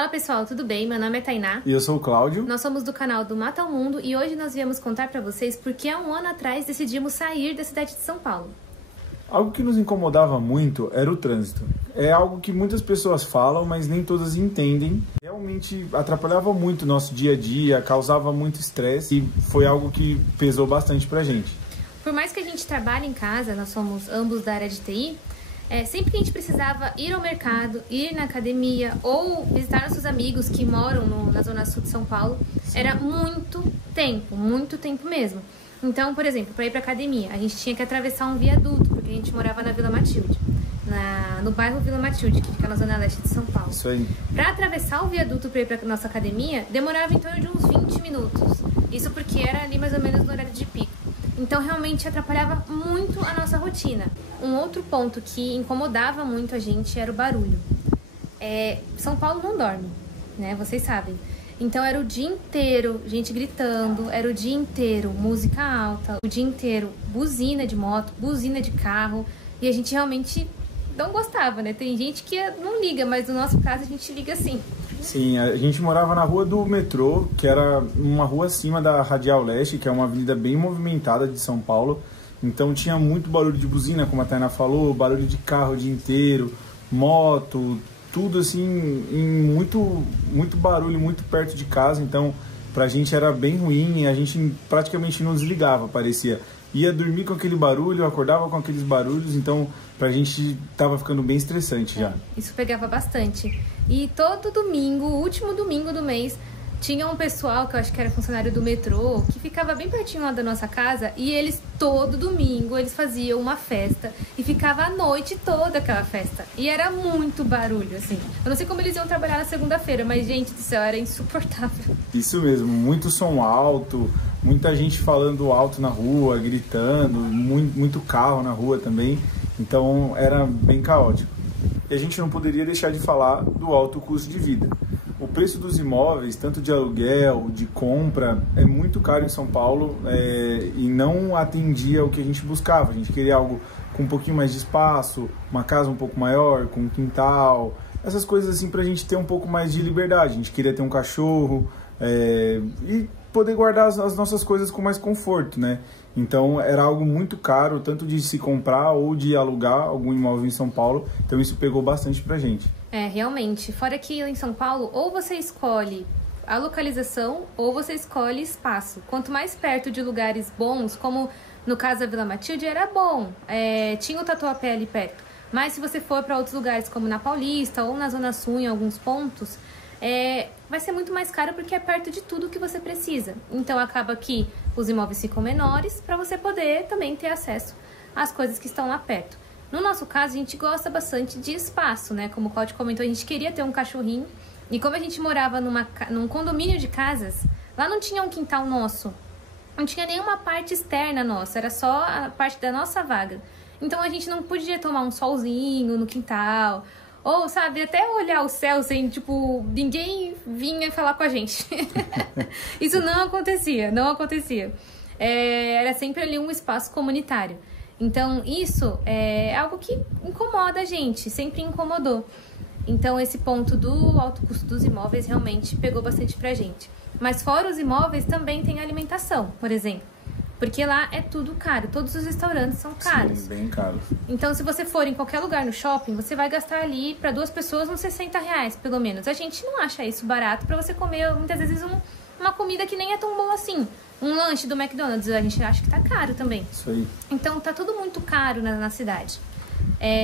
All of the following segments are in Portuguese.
Fala pessoal, tudo bem? Meu nome é Tainá. E eu sou o Cláudio. Nós somos do canal do Mata ao Mundo e hoje nós viemos contar pra vocês porque há um ano atrás decidimos sair da cidade de São Paulo. Algo que nos incomodava muito era o trânsito. É algo que muitas pessoas falam, mas nem todas entendem. Realmente atrapalhava muito o nosso dia a dia, causava muito estresse e foi algo que pesou bastante pra gente. Por mais que a gente trabalhe em casa, nós somos ambos da área de TI, sempre que a gente precisava ir ao mercado, ir na academia ou visitar nossos amigos que moram na zona sul de São Paulo, era muito tempo mesmo. Então, por exemplo, para ir para academia, a gente tinha que atravessar um viaduto, porque a gente morava na Vila Matilde, no bairro Vila Matilde, que fica na zona leste de São Paulo. Isso aí. Para atravessar o viaduto para ir para nossa academia, demorava em torno de uns 20 minutos. Isso porque era ali mais ou menos no horário de pico. Então, realmente atrapalhava muito a nossa rotina. Um outro ponto que incomodava muito a gente era o barulho. São Paulo não dorme, né? Vocês sabem. Então, era o dia inteiro gente gritando, era o dia inteiro música alta, o dia inteiro buzina de moto, buzina de carro. E a gente realmente não gostava, né? Tem gente que não liga, mas no nosso caso a gente liga sim. Sim, a gente morava na rua do metrô, que era uma rua acima da Radial Leste, que é uma avenida bem movimentada de São Paulo. Então tinha muito barulho de buzina, como a Tainá falou, barulho de carro o dia inteiro, moto, tudo assim, muito barulho, muito perto de casa. Então pra gente era bem ruim, a gente praticamente não desligava, parecia. Ia dormir com aquele barulho, acordava com aqueles barulhos, então pra gente tava ficando bem estressante já. Isso pegava bastante. E todo domingo, o último domingo do mês, tinha um pessoal, que eu acho que era funcionário do metrô, que ficava bem pertinho lá da nossa casa, e eles, todo domingo, eles faziam uma festa, e ficava a noite toda aquela festa. E era muito barulho, assim. Eu não sei como eles iam trabalhar na segunda-feira, mas, gente do céu, era insuportável. Isso mesmo, muito som alto, muita gente falando alto na rua, gritando, muito carro na rua também, então era bem caótico. E a gente não poderia deixar de falar do alto custo de vida. O preço dos imóveis, tanto de aluguel, de compra, é muito caro em São Paulo e não atendia o que a gente buscava. A gente queria algo com um pouquinho mais de espaço, uma casa um pouco maior, com um quintal, essas coisas assim pra gente ter um pouco mais de liberdade. A gente queria ter um cachorro e poder guardar as nossas coisas com mais conforto, né? Então era algo muito caro, tanto de se comprar ou de alugar algum imóvel em São Paulo, então isso pegou bastante pra gente. Realmente, fora que em São Paulo, ou você escolhe a localização ou você escolhe espaço. Quanto mais perto de lugares bons, como no caso da Vila Matilde, era bom, tinha o Tatuapé ali perto. Mas se você for para outros lugares, como na Paulista ou na Zona Sul, em alguns pontos, vai ser muito mais caro porque é perto de tudo que você precisa. Então acaba que os imóveis ficam menores para você poder também ter acesso às coisas que estão lá perto. No nosso caso, a gente gosta bastante de espaço, né? Como o Claudio comentou, a gente queria ter um cachorrinho. E como a gente morava num condomínio de casas, lá não tinha um quintal nosso. Não tinha nenhuma parte externa nossa, era só a parte da nossa vaga. Então a gente não podia tomar um solzinho no quintal, ou, sabe, até olhar o céu sem, tipo, ninguém vinha falar com a gente. Isso não acontecia. Era sempre ali um espaço comunitário. Então, isso é algo que incomoda a gente, sempre incomodou. Então, esse ponto do alto custo dos imóveis realmente pegou bastante pra gente. Mas fora os imóveis, também tem alimentação, por exemplo. Porque lá é tudo caro, todos os restaurantes são caros. Sim, bem caros. Então, se você for em qualquer lugar no shopping, você vai gastar ali para 2 pessoas uns R$60, pelo menos. A gente não acha isso barato para você comer, muitas vezes, uma comida que nem é tão boa assim. Um lanche do McDonald's, a gente acha que tá caro também. Isso aí. Então, tá tudo muito caro na cidade.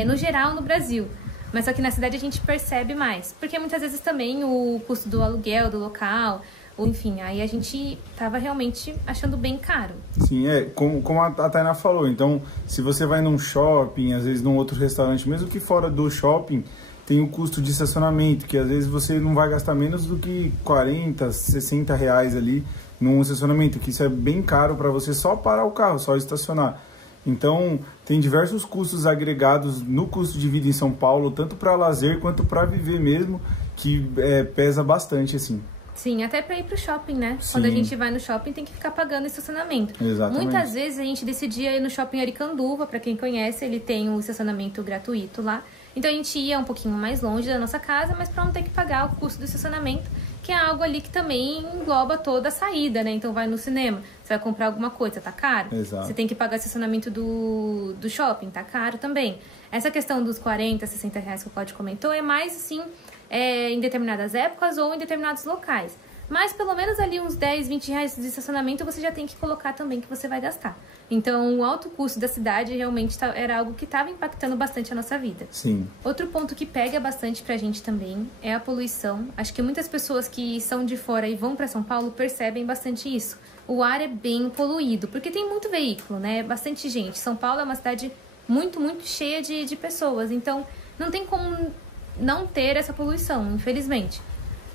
No geral, no Brasil. Mas só que na cidade a gente percebe mais. Porque muitas vezes também o custo do aluguel, do local... Enfim, aí a gente tava realmente achando bem caro. Sim, como a Tainá falou, então se você vai num shopping, às vezes num outro restaurante, mesmo que fora do shopping, tem o custo de estacionamento, que às vezes você não vai gastar menos do que R$40, R$60 ali num estacionamento, que isso é bem caro para você só parar o carro, só estacionar. Então, tem diversos custos agregados no custo de vida em São Paulo, tanto para lazer quanto para viver mesmo, que pesa bastante, assim. Sim, até para ir pro shopping, né? Sim. Quando a gente vai no shopping tem que ficar pagando estacionamento. Exatamente. Muitas vezes a gente decidia ir no shopping Aricanduva, para quem conhece, ele tem um estacionamento gratuito lá. Então a gente ia um pouquinho mais longe da nossa casa, mas para não ter que pagar o custo do estacionamento, que é algo ali que também engloba toda a saída, né? Então vai no cinema, você vai comprar alguma coisa, tá caro. Exato. Você tem que pagar o estacionamento do shopping, tá caro também. Essa questão dos 40, 60 reais que o Claudio comentou é mais assim, em determinadas épocas ou em determinados locais. Mas pelo menos ali uns 10, 20 reais de estacionamento você já tem que colocar também que você vai gastar. Então o alto custo da cidade realmente era algo que estava impactando bastante a nossa vida. Sim. Outro ponto que pega bastante pra gente também é a poluição. Acho que muitas pessoas que são de fora e vão para São Paulo percebem bastante isso. O ar é bem poluído, porque tem muito veículo, né? Bastante gente. São Paulo é uma cidade muito, muito cheia de pessoas. Então não tem como não ter essa poluição, infelizmente.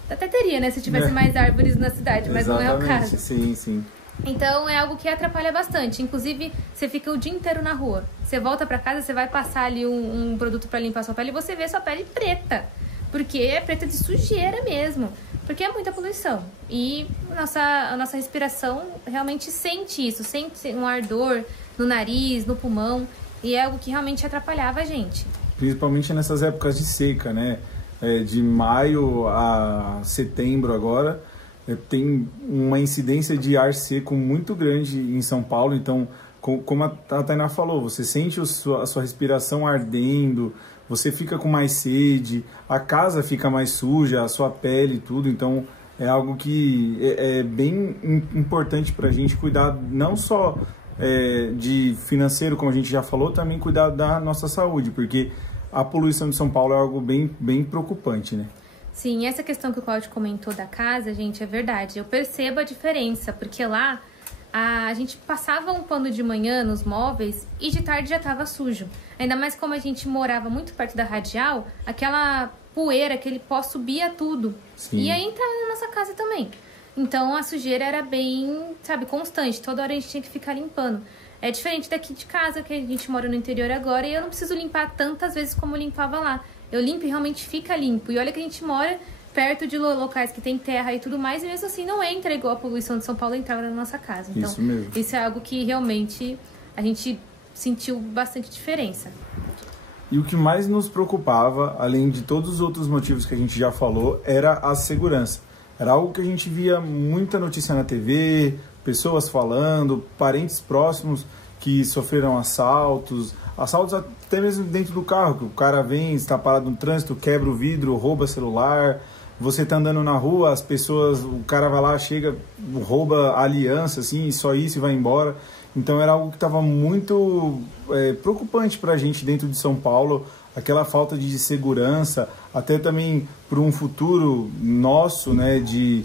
Até teria, né, se tivesse mais árvores na cidade, mas Exatamente. Não é o caso. Sim, sim. Então é algo que atrapalha bastante. Inclusive, você fica o dia inteiro na rua. Você volta pra casa, você vai passar ali um produto pra limpar a sua pele e você vê a sua pele preta. Porque é preta de sujeira mesmo. Porque é muita poluição. E a nossa respiração realmente sente isso. Sente um ardor no nariz, no pulmão. E é algo que realmente atrapalhava a gente. Principalmente nessas épocas de seca, né? De maio a setembro agora, tem uma incidência de ar seco muito grande em São Paulo. Então, como a Tainá falou, você sente a sua respiração ardendo, você fica com mais sede, a casa fica mais suja, a sua pele e tudo. Então, é algo que é bem importante para a gente cuidar, não só de financeiro, como a gente já falou, também cuidar da nossa saúde, porque a poluição de São Paulo é algo bem preocupante, né? Sim, essa questão que o Claudio comentou da casa, gente, é verdade. Eu percebo a diferença, porque lá a gente passava um pano de manhã nos móveis e de tarde já estava sujo. Ainda mais como a gente morava muito perto da radial, aquela poeira, aquele pó subia tudo. Sim. E aí entrava na nossa casa também. Então a sujeira era bem, constante. Toda hora a gente tinha que ficar limpando. É diferente daqui de casa, que a gente mora no interior agora, e eu não preciso limpar tantas vezes como eu limpava lá. Eu limpo e realmente fica limpo. E olha que a gente mora perto de locais que tem terra e tudo mais, e mesmo assim não entra igual a poluição de São Paulo entrava na nossa casa. Então, isso mesmo. Isso é algo que realmente a gente sentiu bastante diferença. E o que mais nos preocupava, além de todos os outros motivos que a gente já falou, era a segurança. Era algo que a gente via muita notícia na TV, pessoas falando, parentes próximos que sofreram assaltos até mesmo dentro do carro, que o cara vem, está parado no trânsito, quebra o vidro, rouba celular, você tá andando na rua, o cara vai lá, chega, rouba a aliança, assim, e só isso e vai embora. Então era algo que estava muito preocupante pra gente dentro de São Paulo, aquela falta de segurança, até também para um futuro nosso, né, de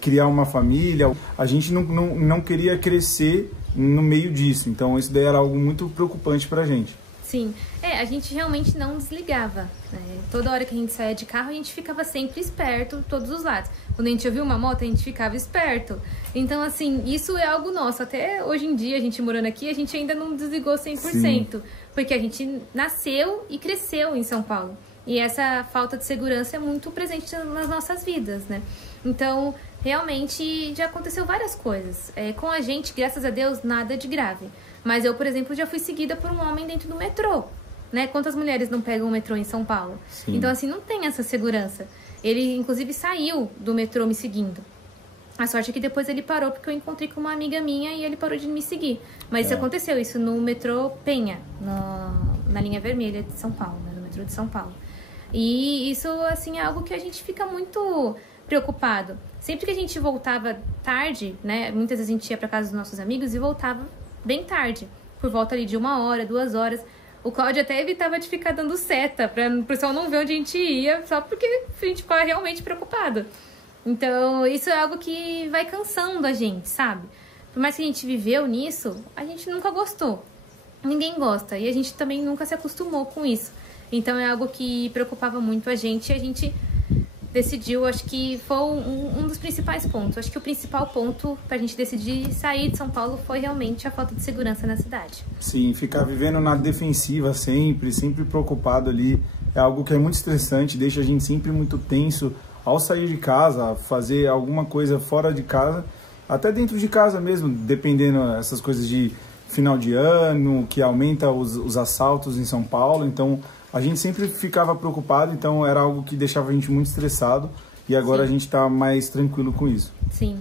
criar uma família. A gente não queria crescer no meio disso, então isso daí era algo muito preocupante pra gente. Sim, a gente realmente não desligava, né? Toda hora que a gente saía de carro, a gente ficava sempre esperto, todos os lados. Quando a gente ouvia uma moto, a gente ficava esperto. Então, assim, isso é algo nosso. Até hoje em dia, a gente morando aqui, a gente ainda não desligou 100%. Sim. Porque a gente nasceu e cresceu em São Paulo. E essa falta de segurança é muito presente nas nossas vidas, né? Então, realmente, já aconteceu várias coisas. Com a gente, graças a Deus, nada de grave. Mas eu, por exemplo, já fui seguida por um homem dentro do metrô, né? Quantas mulheres não pegam o metrô em São Paulo? Sim. Então, assim, não tem essa segurança. Ele, inclusive, saiu do metrô me seguindo. A sorte é que depois ele parou, porque eu encontrei com uma amiga minha e ele parou de me seguir. Mas isso aconteceu, isso no metrô Penha, na linha vermelha de São Paulo, né? No metrô de São Paulo. E isso, assim, é algo que a gente fica muito preocupado. Sempre que a gente voltava tarde, né? Muitas vezes a gente ia para casa dos nossos amigos e voltava bem tarde, por volta ali de 1 hora, 2 horas. O Claudio até evitava de ficar dando seta, para o pessoal não ver onde a gente ia, só porque a gente ficava realmente preocupado. Então, isso é algo que vai cansando a gente, sabe? Por mais que a gente viveu nisso, a gente nunca gostou. Ninguém gosta, e a gente também nunca se acostumou com isso. Então, é algo que preocupava muito a gente, e a gente decidiu, acho que foi um dos principais pontos. Acho que o principal ponto pra gente decidir sair de São Paulo foi realmente a falta de segurança na cidade. Sim, ficar vivendo na defensiva sempre preocupado ali, é algo que é muito estressante, deixa a gente sempre muito tenso ao sair de casa, fazer alguma coisa fora de casa, até dentro de casa mesmo, dependendo dessas coisas de final de ano, que aumenta os assaltos em São Paulo, então a gente sempre ficava preocupado, então era algo que deixava a gente muito estressado e agora Sim. a gente está mais tranquilo com isso. Sim.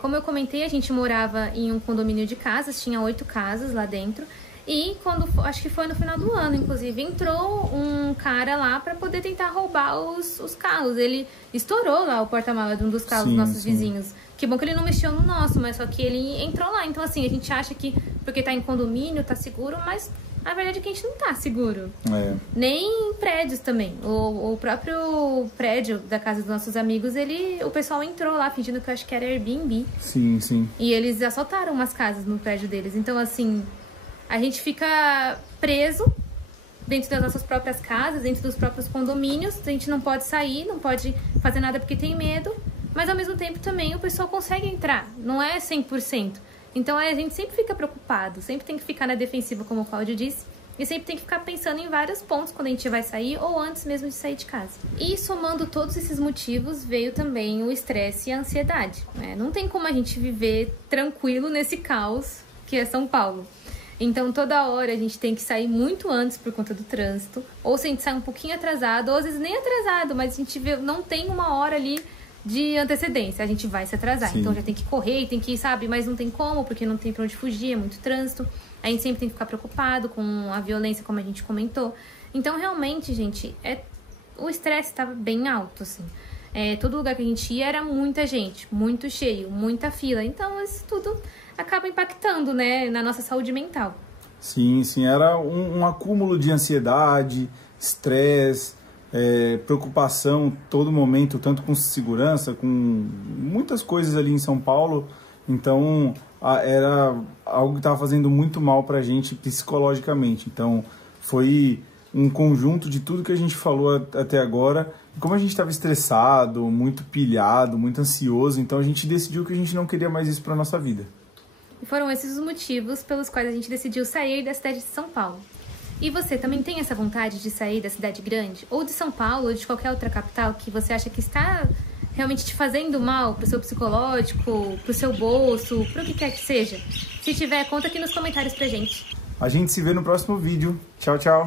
Como eu comentei, a gente morava em um condomínio de casas, tinha 8 casas lá dentro. E acho que foi no final do ano, inclusive, entrou um cara lá para poder tentar roubar os carros. Ele estourou lá o porta-mala de um dos carros dos nossos vizinhos. Que bom que ele não mexeu no nosso, mas só que ele entrou lá. Então, assim, a gente acha que porque tá em condomínio, tá seguro, mas a verdade é que a gente não tá seguro. Nem em prédios também. O próprio prédio da casa dos nossos amigos, o pessoal entrou lá fingindo que eu acho que era Airbnb. Sim, sim. E eles assaltaram umas casas no prédio deles. Então, assim, a gente fica preso dentro das nossas próprias casas, dentro dos próprios condomínios. A gente não pode sair, não pode fazer nada porque tem medo. Mas, ao mesmo tempo, também o pessoal consegue entrar. Não é 100%. Então, a gente sempre fica preocupado. Sempre tem que ficar na defensiva, como o Cláudio disse. E sempre tem que ficar pensando em vários pontos quando a gente vai sair ou antes mesmo de sair de casa. E somando todos esses motivos, veio também o estresse e a ansiedade, né? Não tem como a gente viver tranquilo nesse caos que é São Paulo. Então, toda hora a gente tem que sair muito antes por conta do trânsito. Ou se a gente sai um pouquinho atrasado, ou às vezes nem atrasado, mas a gente não tem uma hora ali de antecedência. A gente vai se atrasar. Sim. Então, já tem que correr, tem que ir, sabe? Mas não tem como, porque não tem pra onde fugir, é muito trânsito. A gente sempre tem que ficar preocupado com a violência, como a gente comentou. Então, realmente, gente, o estresse estava bem alto, assim. Todo lugar que a gente ia era muita gente, muito cheio, muita fila. Então, isso tudo acaba impactando, né, na nossa saúde mental. Sim, sim. Era um acúmulo de ansiedade, estresse, preocupação todo momento, tanto com segurança, com muitas coisas ali em São Paulo. Então, era algo que estava fazendo muito mal para a gente psicologicamente. Então, foi um conjunto de tudo que a gente falou até agora. Como a gente estava estressado, muito pilhado, muito ansioso, então a gente decidiu que a gente não queria mais isso para nossa vida. E foram esses os motivos pelos quais a gente decidiu sair da cidade de São Paulo. E você também tem essa vontade de sair da cidade grande? Ou de São Paulo, ou de qualquer outra capital que você acha que está realmente te fazendo mal pro seu psicológico, pro seu bolso, pro que quer que seja? Se tiver, conta aqui nos comentários pra gente. A gente se vê no próximo vídeo. Tchau, tchau!